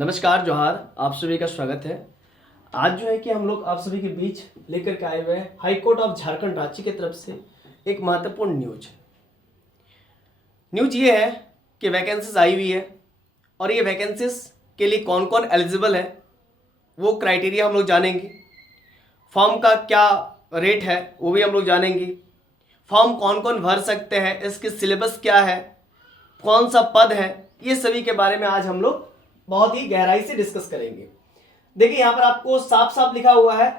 नमस्कार जोहार, आप सभी का स्वागत है। आज जो है कि हम लोग आप सभी के बीच लेकर के आए हुए हैं high court of Jharkhand Ranchi की तरफ से एक महत्वपूर्ण न्यूज ये है कि वैकेंसीज आई हुई है और ये वैकेंसीज के लिए कौन कौन एलिजिबल है वो क्राइटेरिया हम लोग जानेंगे। फॉर्म का क्या रेट है वो भी हम लोग जानेंगे। फॉर्म कौन कौन भर सकते हैं, इसकी सिलेबस क्या है, कौन सा पद है, ये सभी के बारे में आज हम लोग बहुत ही गहराई से डिस्कस करेंगे। देखिए यहाँ पर आपको साफ साफ लिखा हुआ है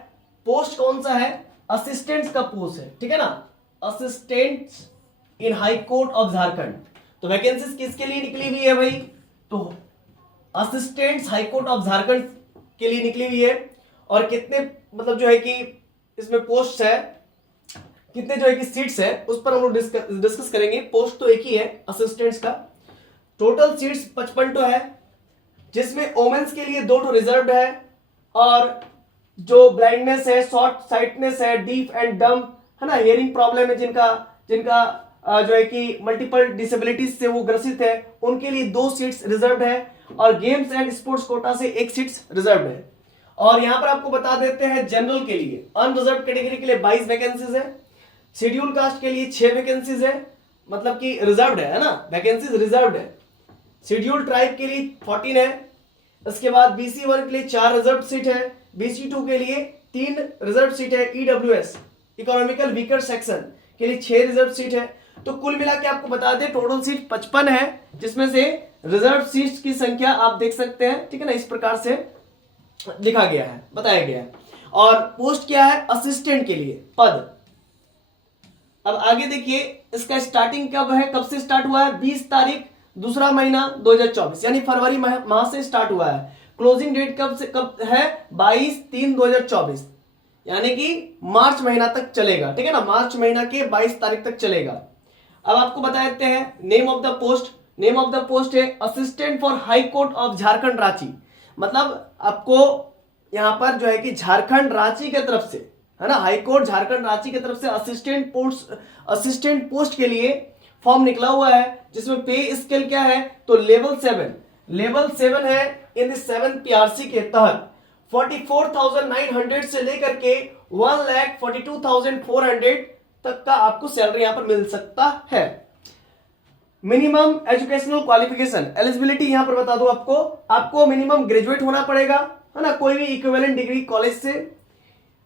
पोस्ट कौन सा है, असिस्टेंट का पोस्ट है, ठीक है ना, assistant in high court of Jharkhand. तो वैकेंसीज किसके लिए निकली हुई है भाई, तो assistant high court of Jharkhand के लिए निकली हुई है। और कितने मतलब जो है कि इसमें पोस्ट है, कितने जो है कि सीट्स है उस पर हम लोग डिस्कस करेंगे। पोस्ट तो एक ही है असिस्टेंट्स का। टोटल सीट्स 55 तो है, जिसमें वोमेन्स के लिए 2 रिजर्व्ड है और जो ब्लाइंडनेस है, शॉर्ट साइटनेस है, डीफ एंड डम है ना, हियरिंग प्रॉब्लम है, जिनका जो है कि मल्टीपल डिसेबिलिटीज से वो ग्रसित है, उनके लिए 2 सीट्स रिजर्व्ड है और गेम्स एंड स्पोर्ट्स कोटा से 1 सीट्स रिजर्व्ड है। और यहां पर आपको बता देते हैं जनरल के लिए अनरिजर्व कैटेगरी के लिए 22 वैकेंसीज है, शेड्यूल कास्ट के लिए 6 वैकेंसीज है, मतलब कि रिजर्व्ड है ना, वैकेंसीज रिजर्व्ड है। शेड्यूल ट्राइब के लिए 14 है, इसके बाद BC 1 के लिए 4 रिजर्व सीट है, BC 2 के लिए 3 रिजर्व सीट है, EWS इकोनॉमिकल वीकर सेक्शन के लिए 6 रिजर्व सीट है। तो कुल मिला के आपको बता दें टोटल सीट 55 है, जिसमें से रिजर्व सीट्स की संख्या आप देख सकते हैं, ठीक है ना, इस प्रकार से लिखा गया है, बताया गया है। और पोस्ट क्या है, असिस्टेंट के लिए पद। अब आगे देखिए इसका स्टार्टिंग कब है, कब से स्टार्ट हुआ है, 20 तारीख दूसरा महीना 2024 यानी फरवरी माह से स्टार्ट हुआ है। क्लोजिंग डेट कब है, 22/3/2024 यानी कि मार्च महीना तक चलेगा, ठीक है ना, मार्च महीना के 22 तारीख तक चलेगा। अब आपको बता देते हैं name of the post. Name of the post है assistant for high court of Jharkhand Ranchi. मतलब आपको यहां पर जो है कि झारखंड रांची की तरफ से है ना, हाई कोर्ट झारखंड रांची की तरफ से असिस्टेंट पोस्ट के लिए फॉर्म निकला हुआ है, जिसमें पे स्केल क्या है, तो लेवल 7 है इन 7 PRC के तहत 44,900 से लेकर के 1,42,400 तक का आपको सैलरी यहां पर मिल सकता है। मिनिमम एजुकेशनल क्वालिफिकेशन एलिजिबिलिटी यहां पर बता दो आपको मिनिमम ग्रेजुएट होना पड़ेगा, है ना, कोई भी इक्विवेलेंट डिग्री कॉलेज से,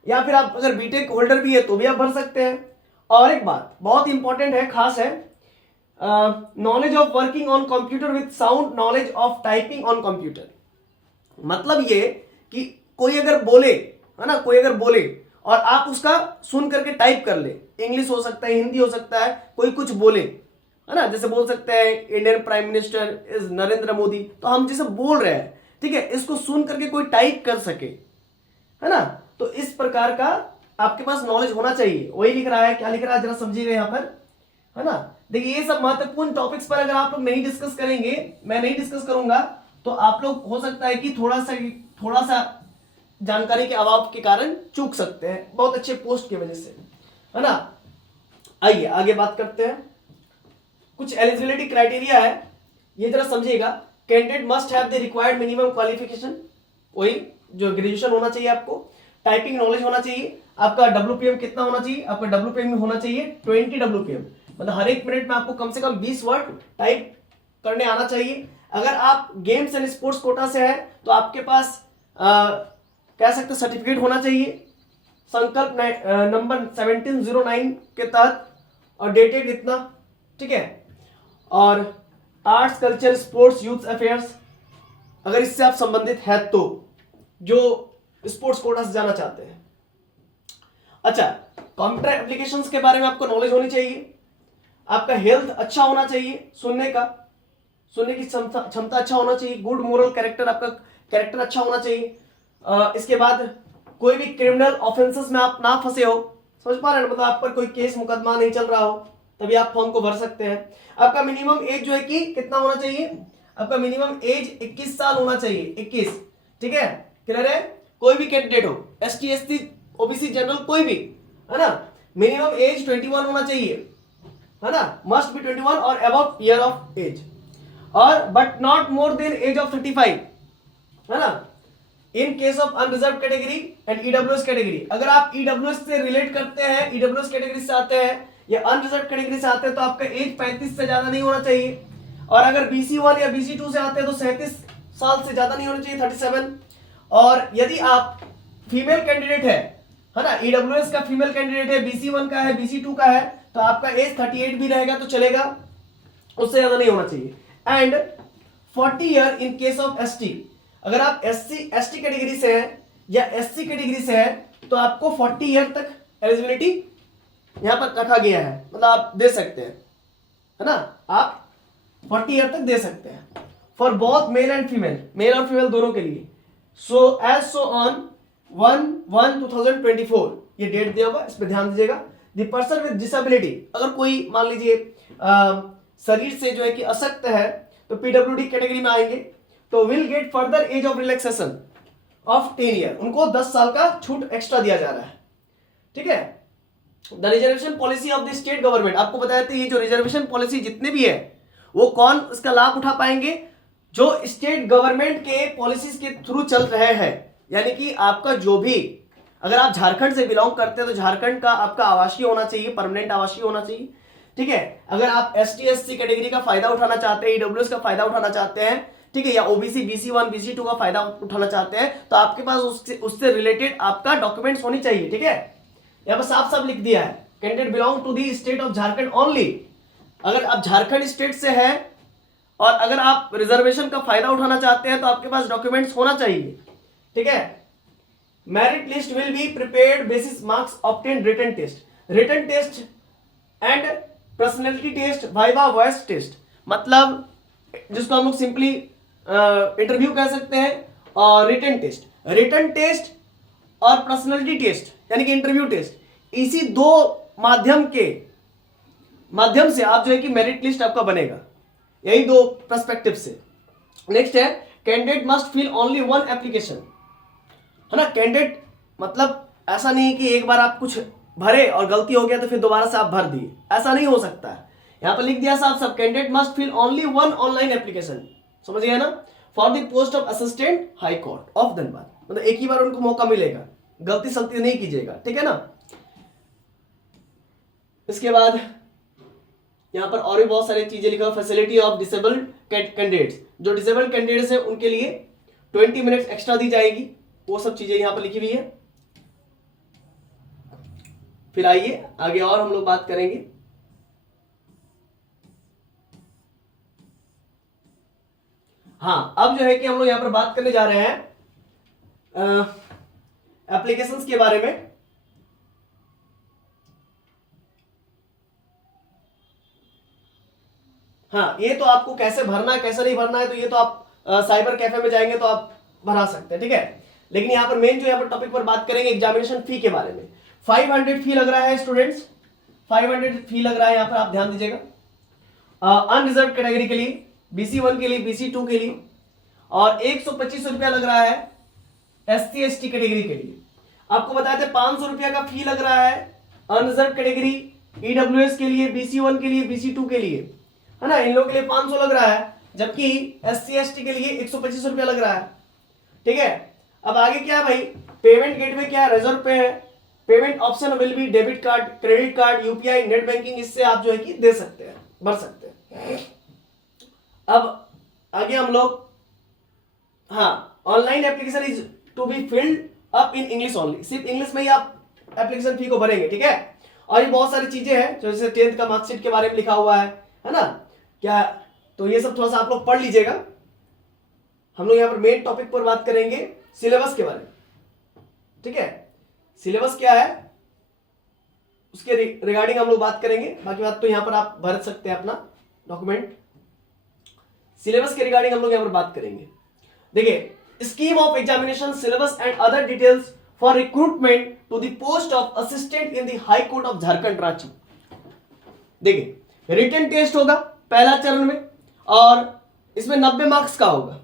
या फिर आप अगर बीटेक होल्डर भी है तो भी आप भर सकते हैं। और एक बात बहुत इंपॉर्टेंट है, खास है, knowledge of working on computer with sound knowledge of typing on computer. मतलब ये कि कोई अगर बोले, है ना, कोई अगर बोले और आप उसका सुन करके टाइप कर ले, इंग्लिश हो सकता है, हिंदी हो सकता है, कोई कुछ बोले, है ना, जैसे बोल सकते हैं Indian prime minister is Narendra Modi, तो हम जैसे बोल रहे हैं, ठीक है, इसको सुन करके कोई टाइप कर सके, है ना, तो इस प्रकार का आपके पास नॉलेज होना चाहिए। वही लिख रहा है, क्या लिख रहा है जरा समझिएगा यहाँ पर, है ना। देखिए ये सब महत्वपूर्ण टॉपिक्स पर अगर आप लोग नहीं डिस्कस करेंगे, मैं नहीं डिस्कस करूंगा, तो आप लोग हो सकता है कि थोड़ा सा जानकारी के अभाव के कारण चूक सकते हैं, बहुत अच्छे पोस्ट की वजह से, है ना। आइए आगे बात करते हैं। कुछ एलिजिबिलिटी क्राइटेरिया है, ये जरा समझिएगा। Candidate must have the required minimum qualification, वही जो ग्रेजुएशन होना चाहिए आपको, टाइपिंग नॉलेज होना चाहिए, आपका WPM कितना होना चाहिए, आपका WPM होना चाहिए 20 WPM, मतलब हर एक मिनट में आपको कम से कम 20 वर्ड टाइप करने आना चाहिए। अगर आप गेम्स एंड स्पोर्ट्स कोटा से है तो आपके पास कह सकते सर्टिफिकेट होना चाहिए संकल्प नंबर 1709 के तहत और डेटेड इतना, ठीक है। और arts culture sports youth affairs अगर इससे आप संबंधित है तो, जो स्पोर्ट्स कोटा से जाना चाहते हैं। अच्छा, कंप्यूटर एप्लीकेशंस के बारे में आपको नॉलेज होनी चाहिए, आपका हेल्थ अच्छा होना चाहिए, सुनने की क्षमता अच्छा होना चाहिए, गुड मोरल कैरेक्टर, आपका कैरेक्टर अच्छा होना चाहिए। इसके बाद कोई भी क्रिमिनल ऑफेंसेस में आप ना फंसे हो, समझ पा रहे हैं, मतलब आप पर कोई केस मुकदमा नहीं चल रहा हो, तभी आप फॉर्म को भर सकते हैं। आपका मिनिमम एज जो है कि कितना होना चाहिए, आपका मिनिमम एज 21 साल होना चाहिए, 21, ठीक है, क्लियर है। कोई भी कैंडिडेट हो, ST SC OBC जनरल कोई भी, है ना, मिनिमम एज 21 होना चाहिए, है ना, मस्ट बी 21 और अबव ईयर ऑफ एज, और but not more than age of 35, है ना। In case of unreserved category and EWS category, अगर आप ईडब्ल्यूएस से रिलेट करते हैं, ईडब्ल्यूएस कैटेगरी से आते हैं या अनरिजर्व कैटेगरी से आते हैं, तो आपका एज 35 से ज्यादा नहीं होना चाहिए। और अगर BC1 या BC2 से आते हैं तो 37 साल से ज्यादा नहीं होना चाहिए, 37। और यदि आप फीमेल कैंडिडेट है ना, ईडब्ल्यूएस का फीमेल कैंडिडेट है, BC1 का है, BC2 का है, तो आपका एज 38 भी रहेगा तो चलेगा, उससे ज्यादा नहीं होना चाहिए। And 40 year in case of ST, अगर आप ST कैटेगरी से हैं या SC कैटेगरी से हैं तो आपको 40 ईयर तक एलिजिबिलिटी यहां पर रखा गया है, मतलब आप दे सकते हैं, है ना, आप 40 ईयर तक दे सकते हैं for both male and female, male और फीमेल दोनों के लिए। सो एज सो ऑन 1/1/2024 ये डेट दिया होगा, इस पर ध्यान दीजिएगा। द पर्सन विद डिसेबिलिटी, अगर कोई मान लीजिए शरीर से जो है कि अशक्त है तो PWD कैटेगरी में आएंगे, तो will get further age of relaxation of 10 year, उनको 10 साल का छूट एक्स्ट्रा दिया जा रहा है, ठीक है। The reservation policy of the state government, आपको बताया था ये जो रिजर्वेशन पॉलिसी जितने भी है वो कौन इसका लाभ उठा पाएंगे, जो स्टेट गवर्नमेंट के पॉलिसीज के थ्रू चल रहे हैं। यानी कि आपका जो भी, अगर आप झारखंड से बिलोंग करते हैं तो झारखंड का आपका आवासीय होना चाहिए, परमानेंट आवासीय होना चाहिए, ठीक है। अगर आप ST SC कैटेगरी का फायदा उठाना चाहते हैं, ईडब्ल्यूएस का फायदा उठाना चाहते हैं, ठीक है, या OBC BC1 BC2 का फायदा उठाना चाहते हैं, तो आपके पास उससे रिलेटेड आपका डॉक्यूमेंट्स होनी चाहिए, ठीक है। यहाँ पर साफ साफ लिख दिया है, candidate belong to the state of Jharkhand only, अगर आप झारखंड स्टेट से हैं और अगर आप रिजर्वेशन का फायदा उठाना चाहते हैं तो आपके पास डॉक्यूमेंट्स होना चाहिए, ठीक है। Merit list will be prepared basis marks obtained written test, written test and personality test, viva voice test, मतलब जिसको हम लोग सिंपली इंटरव्यू कह सकते हैं, और रिटन टेस्ट और पर्सनैलिटी टेस्ट यानी कि इंटरव्यू टेस्ट, इसी दो माध्यम से आप जो है कि मेरिट लिस्ट आपका बनेगा, यही दो पर्सपेक्टिव से। नेक्स्ट है candidate must fill only one application, है ना। कैंडिडेट मतलब ऐसा नहीं है कि एक बार आप कुछ भरे और गलती हो गया तो फिर दोबारा से आप भर दिए, ऐसा नहीं हो सकता है। यहां पर लिख दिया साहब सब, candidate must fill only one online application, समझ गया ना, for the post of assistant high court of Dhanbad, मतलब एक ही बार उनको मौका मिलेगा, गलती सलती नहीं कीजिएगा, ठीक है ना। इसके बाद यहां पर और भी बहुत सारी चीजें लिखा, फैसिलिटी ऑफ डिसेबल्ड कैंडिडेट्स, जो डिसेबल्ड कैंडिडेट्स हैं उनके लिए 20 मिनट्स एक्स्ट्रा दी जाएगी, वो सब चीजें यहां पर लिखी हुई है। फिर आइए आगे और हम लोग बात करेंगे। हाँ, अब जो है कि हम लोग यहां पर बात करने जा रहे हैं एप्लीकेशंस के बारे में। हाँ, ये तो आपको कैसे भरना है कैसे नहीं भरना है, तो ये तो आप साइबर कैफे में जाएंगे तो आप भरा सकते हैं, ठीक है। लेकिन यहाँ पर मेन जो यहाँ पर टॉपिक पर बात करेंगे एग्जामिनेशन फी के बारे में। 500 फी लग रहा है स्टूडेंट्स, 500 फी लग रहा है, यहाँ पर आप ध्यान दीजिएगा। अनरिजर्व कैटेगरी के लिए, BC1 के लिए, BC2 के लिए, और 125 रुपया लग रहा है SC ST कैटेगरी के लिए। आपको बताया था 500 रुपया का फी लग रहा है अनरिजर्व कैटेगरी, EWS के लिए, BC1 के लिए, BC2 के लिए, है ना, इन लोगों के लिए 500 लग रहा है, जबकि SC ST के लिए 125 रुपया लग रहा है, ठीक है। अब आगे क्या है भाई, पेमेंट गेटवे क्या है, रिजर्व पे है, payment option will be debit card, credit card, UPI, net banking, इससे आप जो है कि दे सकते हैं, भर सकते हैं। अब आगे हम लोग, हाँ, online application is to be filled up in English only, सिर्फ इंग्लिश में ही आप एप्लीकेशन फी को भरेंगे, ठीक है। और ये बहुत सारी चीजें हैं, जैसे 10th का मार्कशीट के बारे में लिखा हुआ है ना, क्या, तो ये सब थोड़ा सा आप लोग पढ़ लीजिएगा। हम लोग यहाँ पर मेन टॉपिक पर बात करेंगे सिलेबस के बारे में, ठीक है। सिलेबस क्या है उसके रिगार्डिंग हम लोग बात करेंगे, बाकी बात तो यहाँ पर आप भर सकते हैं अपना डॉक्यूमेंट। सिलेबस के रिगार्डिंग हम लोग यहाँ पर बात करेंगे। देखिए, scheme of examination, syllabus and other details for recruitment to the post of assistant in the high court of Jharkhand Ranchi. देखिए, रिटन टेस्ट होगा पहला चरण में, और इसमें 90 मार्क्स का होगा,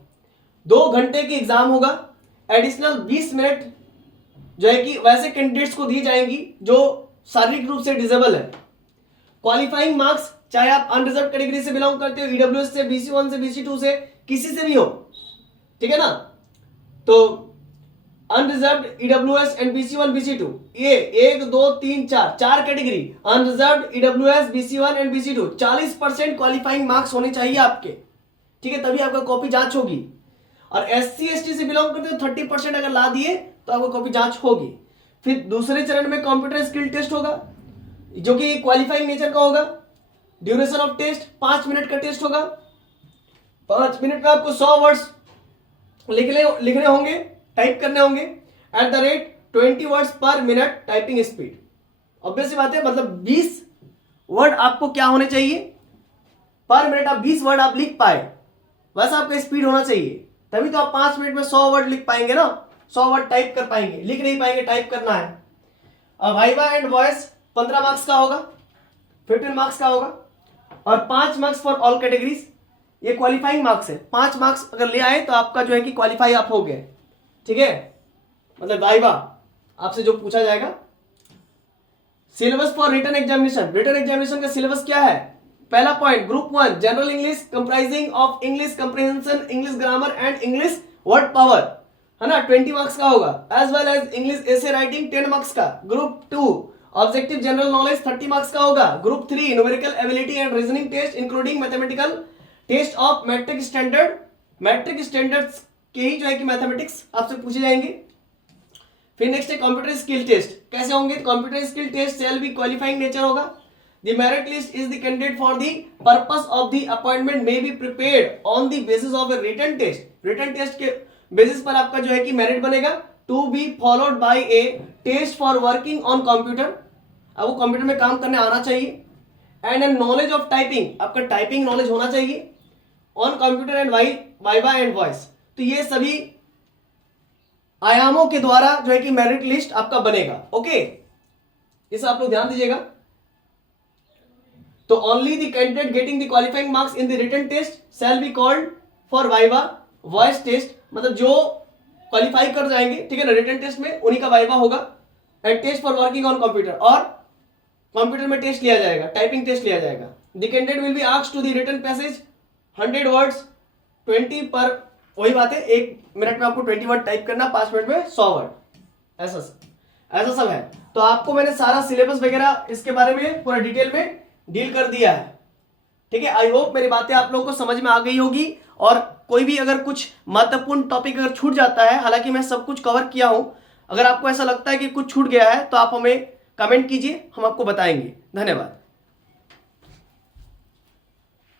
2 घंटे की एग्जाम होगा, एडिशनल 20 मिनट जो है कि वैसे कैंडिडेट्स को दी जाएंगी जो शारीरिक रूप से डिसेबल है। क्वालिफाइंग मार्क्स चाहे आप अनरिजर्व कैटेगरी से बिलोंग करते हो, EWS से, BC1 से, BC2 से, किसी से भी हो, ठीक है ना, तो unreserved EWS and BC1 BC2, ये 1 2 3 4 category, unreserved EWS BC1 and BC2, 40% qualifying marks होने चाहिए आपके, ठीक है, तभी आपका कॉपी जांच होगी। और SC ST से बिलोंग करते हो 30% अगर ला दिए तो आपको कॉपी जांच होगी। फिर दूसरे चरण में कंप्यूटर स्किल टेस्ट होगा, जो कि क्वालिफाइंग नेचर का होगा। ड्यूरेशन ऑफ टेस्ट 5 मिनट का टेस्ट होगा। 5 मिनट में आपको 100 वर्ड्स लिखने होंगे, टाइप करने होंगे एट द रेट 20 वर्ड्स पर मिनट टाइपिंग स्पीड। ऑब्वियस बात है, मतलब 20 वर्ड आपको क्या होने चाहिए पर मिनट, आप 20 वर्ड आप लिख पाए, वैसा आपका स्पीड होना चाहिए, तभी तो आप 5 मिनट में 100 वर्ड लिख पाएंगे ना, 100 वर्ड टाइप कर पाएंगे, लिख नहीं पाएंगे, टाइप करना है। अब वाइवा एंड वॉइस 15 मार्क्स का होगा, 15 मार्क्स का होगा, और 5 मार्क्स फॉर ऑल कैटेगरीज, ये क्वालिफाइंग मार्क्स है। 5 मार्क्स अगर ले आए तो आपका जो है कि क्वालिफाई आप हो गए, ठीक है। मतलब वाइवा आपसे जो पूछा जाएगा। Syllabus for written examination, written examination का सिलेबस क्या है? पहला point, group 1 general English comprising of English comprehension, English grammar and English word power, है ना, 20 मार्क्स का होगा। As well as English essay writing 10 marks का। Group 2 objective general knowledge 30 marks का होगा। Group 3 numerical ability and reasoning test including mathematical test of matric standard, matric standards के ही जो है कि मैथमेटिक्स आपसे पूछे जाएंगे। फिर नेक्स्ट है कंप्यूटर स्किल टेस्ट, कैसे होंगे? कंप्यूटर स्किल टेस्ट सेल भी क्वालिफाइंग नेचर होगा। The merit list is the candidate for the purpose of the appointment may be prepared on the basis of a written test, written test के basis पर आपका जो है कि merit बनेगा। To be followed by a test for working on computer, आपको computer में काम करने आना चाहिए। And an knowledge of typing, आपका टाइपिंग नॉलेज होना चाहिए on computer and viva and voice. तो ये सभी आयामों के द्वारा जो है कि मेरिट लिस्ट आपका बनेगा। ओके, इसे आप लोग ध्यान दीजिएगा। तो only the candidate getting the qualifying marks in the written test shall be called for viva voice test, मतलब जो क्वालिफाई कर जाएंगे, ठीक है ना, रिटन टेस्ट में उन्हीं का वाइवा होगा। And test for working on computer, और कंप्यूटर में टेस्ट लिया जाएगा, टाइपिंग टेस्ट लिया जाएगा। The candidate will be asked to the written passage 100 words 20 पर, वही बात है, 1 मिनट में आपको 20 वर्ड टाइप करना, 5 मिनट में 100 वर्ड, ऐसा सब है। तो आपको मैंने सारा सिलेबस वगैरह इसके बारे में पूरा डिटेल में डील कर दिया है, ठीक है। आई होप मेरी बातें आप लोगों को समझ में आ गई होगी, और कोई भी अगर कुछ महत्वपूर्ण टॉपिक अगर छूट जाता है, हालांकि मैं सब कुछ कवर किया हूं, अगर आपको ऐसा लगता है कि कुछ छूट गया है तो आप हमें कमेंट कीजिए, हम आपको बताएंगे। धन्यवाद।